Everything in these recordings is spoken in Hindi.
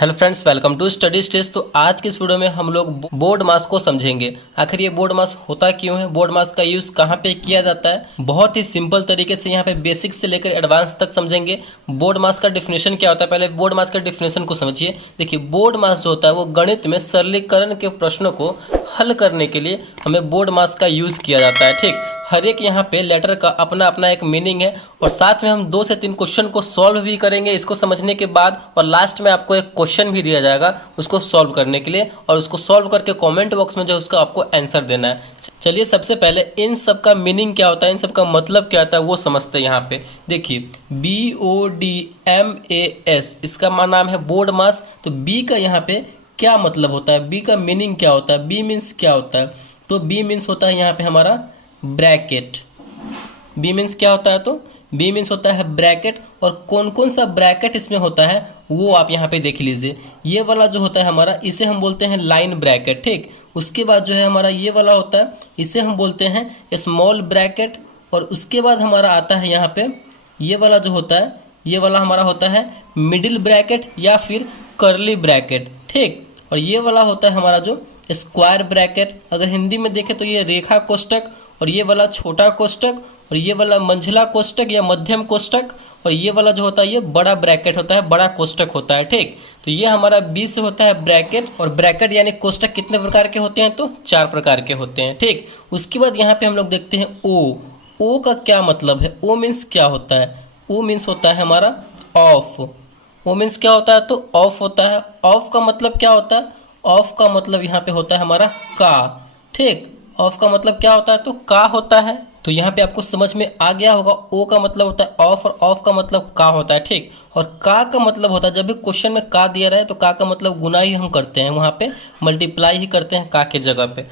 Hello friends, welcome to study stage. तो आज की इस वीडियो में हम लोग बोर्ड मास को समझेंगे। आखिर ये बोर्ड मास होता क्यों है, बोर्ड मास का यूज कहाँ पे किया जाता है। बहुत ही सिंपल तरीके से यहाँ पे बेसिक से लेकर एडवांस तक समझेंगे। बोर्ड मास का डिफिनेशन क्या होता है, पहले बोर्ड मास का डिफिनेशन को समझिए। देखिए, बोर्ड मास जो होता है वो गणित में सरलीकरण के प्रश्नों को हल करने के लिए हमें बोर्ड मास का यूज किया जाता है। ठीक, हर एक यहाँ पे लेटर का अपना अपना एक मीनिंग है और साथ में हम 2 से 3 क्वेश्चन को सॉल्व भी करेंगे इसको समझने के बाद, और लास्ट में आपको एक क्वेश्चन भी दिया जाएगा उसको सॉल्व करने के लिए, और उसको सॉल्व करके कमेंट बॉक्स में जो उसका आपको आंसर देना है। चलिए, सबसे पहले इन सब का मीनिंग क्या होता है, इन सब का मतलब क्या होता है वो समझते हैं। यहाँ पे देखिए, BODMAS इसका नाम है बोर्ड मास। तो बी का यहाँ पे क्या मतलब होता है, बी का मीनिंग क्या होता है, बी मीन्स क्या होता है। तो बी मीन्स होता है यहाँ पे हमारा ब्रैकेट। बी मीन्स क्या होता है, तो बी मीन्स होता है ब्रैकेट। और कौन कौन सा ब्रैकेट इसमें होता है वो आप यहाँ पे देख लीजिए। ये वाला जो होता है हमारा, इसे हम बोलते हैं लाइन ब्रैकेट। ठीक, उसके बाद जो है हमारा ये वाला होता है, इसे हम बोलते हैं स्मॉल ब्रैकेट। और उसके बाद हमारा आता है यहाँ पे ये वाला जो होता है, ये वाला हमारा होता है मिडिल ब्रैकेट या फिर कर्ली ब्रैकेट। ठीक, और ये वाला होता है हमारा जो स्क्वायर ब्रैकेट। अगर हिंदी में देखें तो ये रेखा कोष्टक, और ये वाला छोटा कोष्टक, और ये वाला मंझला कोष्टक या मध्यम कोष्टक, और ये वाला जो होता है ये बड़ा ब्रैकेट होता है, बड़ा कोष्टक होता है। ठीक, तो ये हमारा बी से होता है ब्रैकेट। और ब्रैकेट यानी कोष्टक कितने प्रकार के होते हैं, तो 4 प्रकार के होते हैं। ठीक, उसके बाद यहाँ पे हम लोग देखते हैं ओ। ओ का क्या मतलब है, ओ मीन्स क्या होता है, ओ मीन्स होता है हमारा ऑफ। ओ मीन्स क्या होता है, तो ऑफ होता है। ऑफ का मतलब क्या होता है, ऑफ का मतलब यहाँ पे होता है हमारा का। ठीक, ऑफ का मतलब क्या होता है, तो का होता है। तो यहाँ पे आपको समझ में आ गया होगा, ओ का मतलब होता है ऑफ और ऑफ का मतलब का होता है। ठीक, और का मतलब होता है, जब भी क्वेश्चन में का दिया रहे तो का मतलब गुना ही हम करते हैं, वहाँ पे मल्टीप्लाई ही करते हैं का के जगह पे।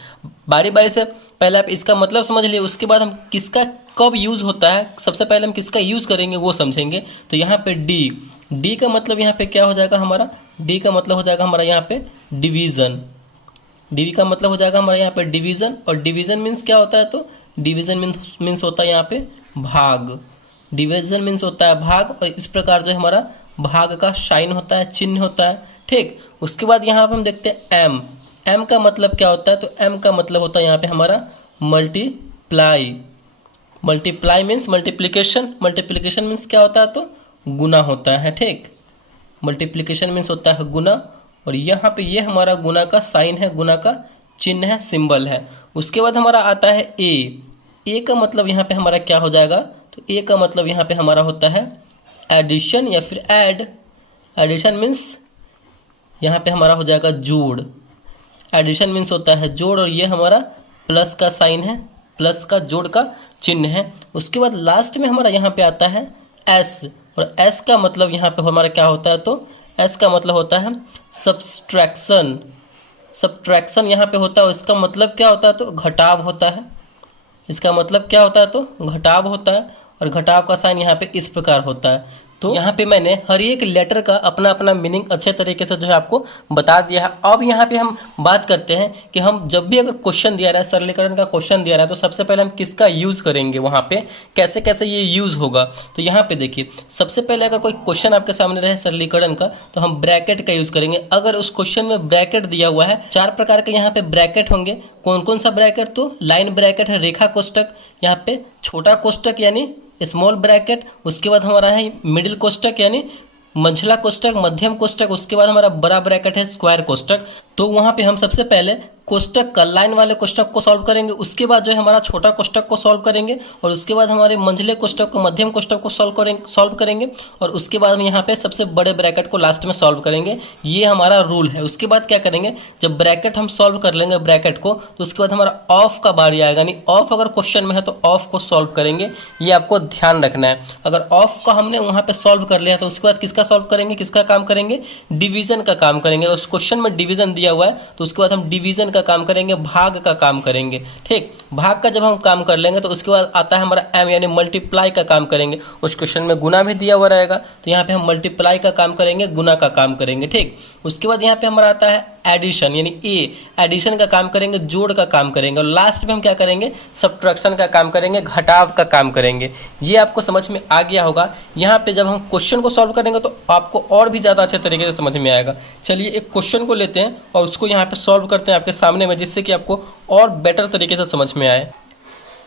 बारी बारी से पहले आप इसका मतलब समझ लिए, उसके बाद हम किसका कब यूज होता है, सबसे पहले हम किसका यूज करेंगे वो समझेंगे। तो यहाँ पे डी, डी का मतलब यहाँ पे क्या हो जाएगा हमारा, डी का मतलब हो जाएगा हमारा यहाँ पे डिवीजन। डी का मतलब हो जाएगा हमारा यहाँ पे डिवीजन। और डिवीजन मीन्स क्या होता है, तो डिवीजन मीन्स होता है यहाँ पे भाग। डिवीजन मीन्स होता है भाग, और इस प्रकार जो है हमारा भाग का साइन होता है, चिन्ह होता है। ठीक, उसके बाद यहाँ पे हम देखते हैं एम। एम का मतलब क्या होता है, तो एम का मतलब होता है यहाँ पे हमारा multiply. Multiply means multiplication. Multiplication means क्या होता है, तो गुना होता है। ठीक, मल्टीप्लीकेशन मीन्स होता है गुना। और यहाँ पे ये हमारा गुना का साइन है, गुना का चिन्ह है, सिंबल है। उसके बाद हमारा आता है ए। ए का मतलब यहाँ पे हमारा क्या हो जाएगा, तो ए का मतलब यहाँ पे हमारा होता है एडिशन या फिर ऐड। एडिशन मीन्स यहाँ पे हमारा हो जाएगा जोड़। एडिशन मीन्स होता है जोड़, और ये हमारा प्लस का साइन है, प्लस का जोड़ का चिन्ह है। उसके बाद लास्ट में हमारा यहाँ पे आता है एस। और एस का मतलब यहाँ पे हमारा क्या होता है, तो एस का मतलब होता है सब्सट्रैक्शन। सब्ट्रैक्शन यहाँ पे होता है, इसका मतलब क्या होता है, तो घटाव होता है। इसका मतलब क्या होता है, तो घटाव होता है। और घटाव का साइन यहाँ पे इस प्रकार होता है। तो यहाँ पे मैंने हर एक लेटर का अपना अपना मीनिंग अच्छे तरीके से जो है आपको बता दिया है। अब यहाँ पे हम बात करते हैं कि हम जब भी अगर क्वेश्चन दिया रहा है, सरलीकरण का क्वेश्चन दिया रहा है, तो सबसे पहले हम किसका यूज करेंगे, वहाँ पे कैसे कैसे ये यूज होगा। तो यहाँ पे देखिए, सबसे पहले अगर कोई क्वेश्चन आपके सामने रहे सरलीकरण का, तो हम ब्रैकेट का यूज करेंगे। अगर उस क्वेश्चन में ब्रैकेट दिया हुआ है, 4 प्रकार के यहाँ पे ब्रैकेट होंगे। कौन कौन सा ब्रैकेट, तो लाइन ब्रैकेट है, रेखा कोष्टक, यहाँ पे छोटा कोष्टक यानी स्मॉल ब्रैकेट, उसके बाद हमारा है मिडिल कोष्टक यानी मंझला कोष्टक, मध्यम कोष्टक, उसके बाद हमारा बड़ा ब्रैकेट है स्क्वायर कोष्टक। तो वहां पे हम सबसे पहले कोष्टक का लाइन वाले कोष्टक को सॉल्व करेंगे, उसके बाद जो है हमारा छोटा कोष्टक को सॉल्व करेंगे, और उसके बाद हमारे मंझले कोष्टक को, मध्यम कोष्टक को सॉल्व करेंगे, और उसके बाद हम यहाँ पे सबसे बड़े ब्रैकेट को लास्ट में सॉल्व करेंगे। ये हमारा रूल है। उसके बाद क्या करेंगे, जब ब्रैकेट हम सॉल्व कर लेंगे ब्रैकेट को, तो उसके बाद हमारा ऑफ का बारी आएगा, यानी ऑफ अगर क्वेश्चन में है तो ऑफ को सॉल्व करेंगे। ये आपको ध्यान रखना है। अगर ऑफ का हमने वहाँ पे सॉल्व कर लिया तो उसके बाद किसका सॉल्व करेंगे, किसका काम करेंगे, डिवीजन का काम करेंगे। उस क्वेश्चन में डिवीजन दिया हुआ है तो उसके बाद हम डिवीजन का काम करेंगे, भाग का काम करेंगे। ठीक, भाग का जब हम काम कर लेंगे तो उसके बाद आता है हमारा एम यानी मल्टीप्लाई का काम करेंगे। उस क्वेश्चन में गुना भी दिया हुआ रहेगा, तो यहाँ पे हम मल्टीप्लाई का काम करेंगे, गुना का काम करेंगे। ठीक, उसके बाद यहाँ पे हमारा आता है एडिशन यानी ए एडिशन का काम करेंगे, जोड़ का काम करेंगे, और लास्ट में हम क्या करेंगे, सब्ट्रैक्शन का काम करेंगे, घटाव का काम करेंगे। ये आपको समझ में आ गया होगा। यहाँ पे जब हम क्वेश्चन को सॉल्व करेंगे तो आपको और भी ज़्यादा अच्छे तरीके से समझ में आएगा। चलिए एक क्वेश्चन को लेते हैं और उसको यहाँ पे सॉल्व करते हैं आपके सामने में, जिससे कि आपको और बेटर तरीके से समझ में आए।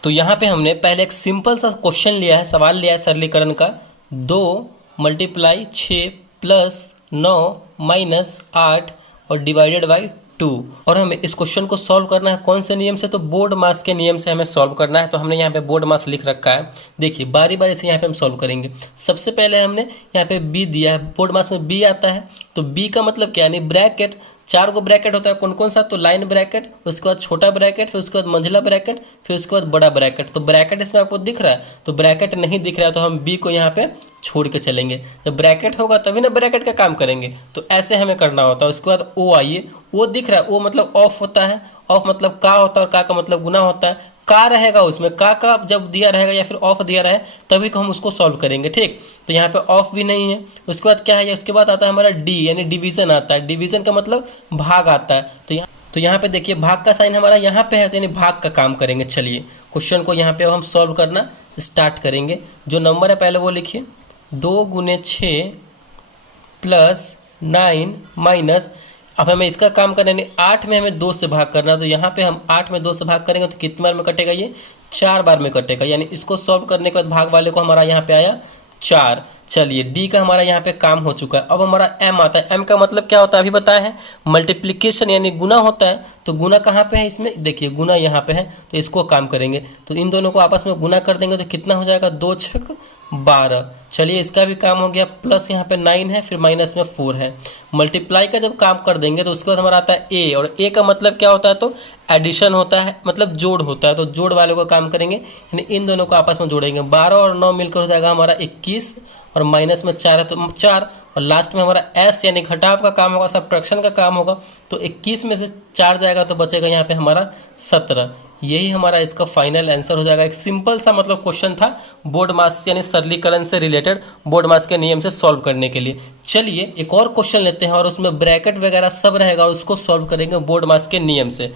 तो यहाँ पे हमने पहले एक सिंपल सा क्वेश्चन लिया है, सवाल लिया है सरलीकरण का, 2 × 6 + 9 - 8 और डिवाइडेड बाई 2। और हमें इस क्वेश्चन को सॉल्व करना है कौन से नियम से, तो बोर्ड मास के नियम से हमें सॉल्व करना है। तो हमने यहाँ पे बोर्ड मास लिख रखा है। देखिए बारी बारी से यहाँ पे हम सॉल्व करेंगे। सबसे पहले हमने यहाँ पे बी दिया है, बोर्ड मास में बी आता है। तो बी का मतलब क्या, यानी ब्रैकेट, 4 को ब्रैकेट होता है कौन कौन सा, तो लाइन ब्रैकेट, उसके बाद छोटा ब्रैकेट, फिर उसके बाद मंझला ब्रैकेट, फिर उसके बाद बड़ा ब्रैकेट। तो ब्रैकेट इसमें आपको दिख रहा है, तो ब्रैकेट नहीं दिख रहा है तो हम बी को यहाँ पे छोड़ के चलेंगे। जब ब्रैकेट होगा तभी ना ब्रैकेट का काम करेंगे, तो ऐसे हमें करना होता है। उसके बाद ओ आइए, ओ दिख रहा है, ओ मतलब ऑफ होता है, ऑफ मतलब का होता है, और का मतलब गुना होता है। का रहेगा उसमें, का जब दिया रहेगा या फिर ऑफ दिया रहे तभी हम उसको सॉल्व करेंगे, ठीक। तो यहाँ पे ऑफ भी नहीं है। उसके बाद क्या है, उसके बाद आता है हमारा डी यानी डिवीजन आता है। डिवीजन का मतलब भाग आता है। तो यहाँ पे देखिए भाग का साइन हमारा यहाँ पे है, तो यानी भाग का काम करेंगे। चलिए क्वेश्चन को यहाँ पे हम सॉल्व करना स्टार्ट करेंगे। जो नंबर है पहले वो लिखिए, 2 × 6 + 9 - अब हमें इसका काम करना है 8 में हमें 2 से भाग करना। तो यहाँ पे हम 8 में 2 से भाग करेंगे तो कितनी बार में कटेगा, ये 4 बार में कटेगा। यानी इसको सॉल्व करने के बाद भाग वाले को हमारा यहाँ पे आया 4। चलिए डी का हमारा यहाँ पे काम हो चुका है। अब हमारा एम आता है। एम का मतलब क्या होता है, अभी बताया है, मल्टीप्लिकेशन यानी गुना होता है। तो गुना कहाँ पे है इसमें, देखिए गुना यहाँ पे है, तो इसको काम करेंगे। तो इन दोनों को आपस में गुना कर देंगे तो कितना हो जाएगा, 2 × 6 = 12। चलिए इसका भी काम हो गया। प्लस यहाँ पे 9 है, फिर माइनस में 4 है। मल्टीप्लाई का जब काम कर देंगे तो उसके बाद हमारा आता है ए, और ए का मतलब क्या होता है, तो एडिशन होता है, मतलब जोड़ होता है। तो जोड़ वाले को काम करेंगे, यानी इन दोनों को आपस में जोड़ेंगे। 12 और 9 मिलकर हो जाएगा हमारा 21, और माइनस में 4 है तो 4, और लास्ट में हमारा एस यानी घटाव का काम होगा, सब्ट्रैक्शन का काम होगा। तो 21 में से 4 जाएगा तो बचेगा यहाँ पे हमारा 17। यही हमारा इसका फाइनल आंसर हो जाएगा। एक सिंपल सा मतलब क्वेश्चन था बोर्ड मास यानी सरलीकरण से रिलेटेड, बोर्ड मास के नियम से सॉल्व करने के लिए। चलिए एक और क्वेश्चन लेते हैं और उसमें ब्रैकेट वगैरह सब रहेगा, और उसको सॉल्व करेंगे बोर्ड मास के नियम से।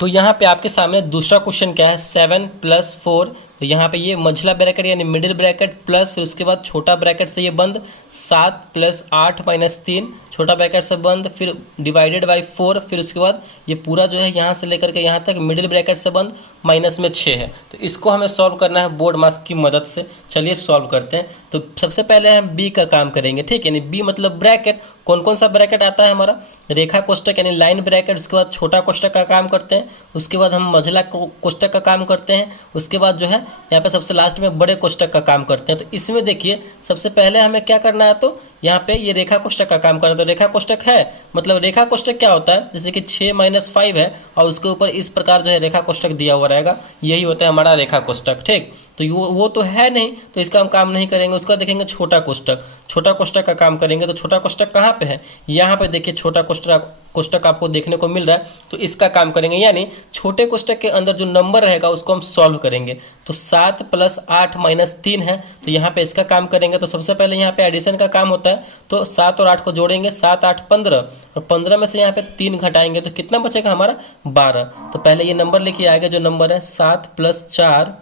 तो यहाँ पे आपके सामने दूसरा क्वेश्चन क्या है, 7 + 4। तो यहाँ पे ये मंझला ब्रैकेट यानी मिडिल ब्रैकेट प्लस, फिर उसके बाद छोटा ब्रैकेट से ये बंद, 7 + 8 - 3, छोटा ब्रैकेट से बंद, फिर डिवाइडेड बाई 4, फिर उसके बाद ये पूरा जो है यहाँ से लेकर के यहाँ तक मिडिल ब्रैकेट से बंद, माइनस में 6 है। तो इसको हमें सॉल्व करना है बोर्ड मास की मदद से। चलिए सॉल्व करते हैं। तो सबसे पहले हम बी का काम करेंगे, ठीक है, यानी बी मतलब ब्रैकेट। कौन कौन सा ब्रैकेट आता है हमारा, रेखा कोष्टक यानी लाइन ब्रैकेट, उसके बाद छोटा कोष्टक का काम करते हैं, उसके बाद हम मंझला कोष्टक का काम करते हैं, उसके बाद जो है यहाँ पे सबसे लास्ट में बड़े कोष्टक का काम करते हैं। तो इसमें देखिए सबसे पहले हमें क्या करना है, तो यहाँ पे ये रेखा कोष्टक का काम करना है। तो रेखा कोष्टक है, मतलब रेखा कोष्टक क्या होता है, जैसे कि 6 - 5 है और उसके ऊपर इस प्रकार जो है रेखा कोष्टक दिया हुआ रहेगा, यही होता है हमारा रेखा कोष्टक, ठीक। तो वो तो है नहीं, तो इसका हम काम नहीं करेंगे। उसका देखेंगे छोटा कोष्टक, छोटा कोष्टक का काम करेंगे। तो छोटा कोष्टक कहाँ पे है, यहाँ पे देखिए छोटा कोष्टक आपको देखने को मिल रहा है, तो इसका काम करेंगे। यानी छोटे कोष्टक के अंदर जो नंबर रहेगा उसको हम सॉल्व करेंगे। तो 7 + 8 - 3 है, तो यहाँ पे इसका काम करेंगे। तो सबसे पहले यहाँ पे एडिशन का काम होता है, तो 7 और 8 को जोड़ेंगे, 7 × 8 = 15, और 15 में से यहाँ पे 3 घटाएंगे तो कितना बचेगा हमारा 12। तो पहले ये नंबर लिखिए, आगे जो नंबर है 7 + 4,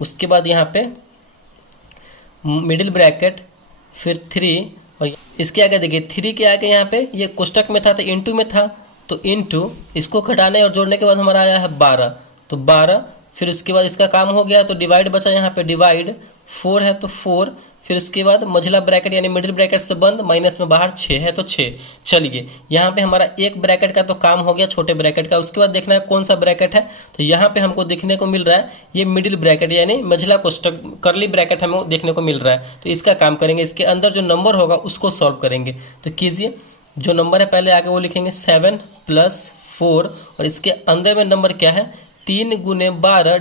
उसके बाद यहाँ पे मिडिल ब्रैकेट, फिर 3, और इसके आगे देखिए 3 के आगे यहाँ पे ये कोष्टक में था तो इंटू में था, तो इंटू इसको घटाने और जोड़ने के बाद हमारा आया है 12, तो 12, फिर उसके बाद इसका काम हो गया तो डिवाइड बचा, यहाँ पे डिवाइड 4 है तो 4, फिर उसके बाद मंझला ब्रैकेट यानी मिडिल ब्रैकेट से बंद, माइनस में बाहर 6 है तो 6। चलिए यहाँ पे हमारा एक ब्रैकेट का तो काम हो गया, छोटे ब्रैकेट का। उसके बाद देखना है कौन सा ब्रैकेट है, तो यहाँ पे हमको देखने को मिल रहा है ये मिडिल ब्रैकेट यानी मंझला कोष्टक, करली ब्रैकेट हमें देखने को मिल रहा है। तो इसका काम करेंगे, इसके अंदर जो नंबर होगा उसको सॉल्व करेंगे। तो कीजिए, जो नंबर है पहले आगे वो लिखेंगे 7 + 4, और इसके अंदर में नंबर क्या है 3 × 12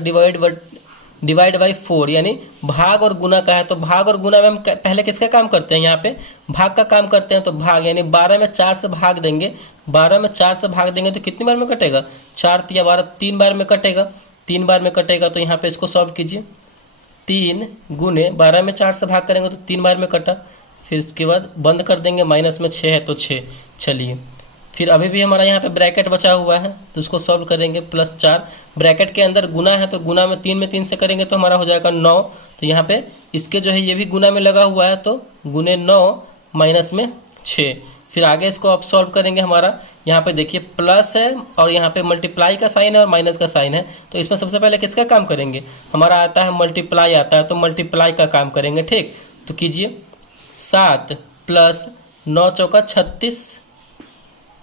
डिवाइड बाई 4, यानी भाग और गुना का है। तो भाग और गुना में हम पहले किसका काम करते हैं, यहाँ पे भाग का काम करते हैं। तो भाग यानी 12 में 4 से भाग देंगे, 12 में 4 से भाग देंगे तो कितनी बार में कटेगा, 4 × 12 3 बार में कटेगा, 3 बार में कटेगा। तो यहाँ पे इसको सॉल्व कीजिए, 3 × 12 में 4 से भाग करेंगे तो 3 बार में कटा, फिर उसके बाद बंद कर देंगे, माइनस में 6 है तो 6। चलिए फिर अभी भी हमारा यहाँ पे ब्रैकेट बचा हुआ है तो उसको सॉल्व करेंगे। +4 ब्रैकेट के अंदर गुना है तो गुना में 3 से करेंगे तो हमारा हो जाएगा 9। तो यहाँ पे इसके जो है ये भी गुना में लगा हुआ है तो गुने 9 माइनस में 6। फिर आगे इसको अब सॉल्व करेंगे। हमारा यहाँ पे देखिए प्लस है और यहाँ पे मल्टीप्लाई का साइन है और माइनस का साइन है। तो इसमें सबसे पहले किसका काम करेंगे, हमारा आता है मल्टीप्लाई आता है तो मल्टीप्लाई का काम करेंगे। ठीक, तो कीजिए 7 + 9 चौका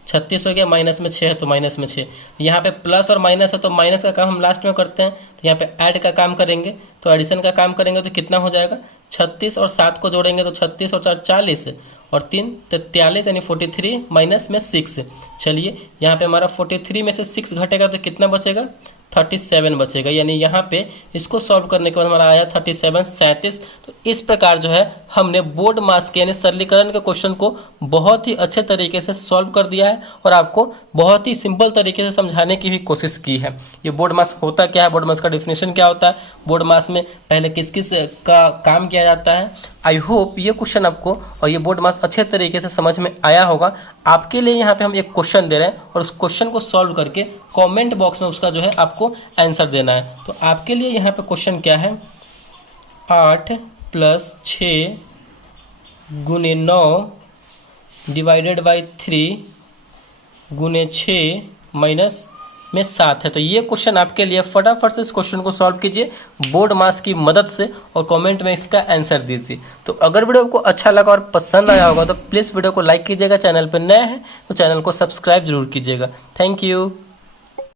36 हो गया, माइनस में 6 है तो माइनस में 6। यहाँ पे प्लस और माइनस है तो माइनस का काम हम लास्ट में करते हैं। तो यहाँ पे ऐड का काम करेंगे तो एडिशन का काम करेंगे तो कितना हो जाएगा, 36 और 7 को जोड़ेंगे तो 36 और 4 40 और 3 43 यानी 43 माइनस में 6। चलिए यहाँ पे हमारा 43 में से 6 घटेगा तो कितना बचेगा, 37 बचेगा। यानी यहाँ पे इसको सॉल्व करने के बाद हमारा आया 37 37। तो इस प्रकार जो है हमने बोर्ड मास के यानी सरलीकरण के क्वेश्चन को बहुत ही अच्छे तरीके से सॉल्व कर दिया है और आपको बहुत ही सिंपल तरीके से समझाने की भी कोशिश की है। ये बोर्ड मास होता क्या है, बोर्ड मास का डेफिनेशन क्या होता है, बोर्ड मास में पहले किस किस का काम किया जाता है। आई होप ये क्वेश्चन आपको और ये बोर्ड मास अच्छे तरीके से समझ में आया होगा। आपके लिए यहाँ पे हम एक क्वेश्चन दे रहे हैं और उस क्वेश्चन को सॉल्व करके कमेंट बॉक्स में उसका जो है आपको आंसर देना है। तो आपके लिए यहाँ पे क्वेश्चन क्या है, 8 + 6 गुने 9 डिवाइडेड बाई 3 गुने 6 माइनस में 7 है। तो ये क्वेश्चन आपके लिए, फटाफट से इस क्वेश्चन को सॉल्व कीजिए बोर्ड मास की मदद से और कमेंट में इसका आंसर दीजिए। तो अगर वीडियो को अच्छा लगा और पसंद आया होगा तो प्लीज़ वीडियो को लाइक कीजिएगा, चैनल पर नए हैं तो चैनल को सब्सक्राइब जरूर कीजिएगा। Thank you.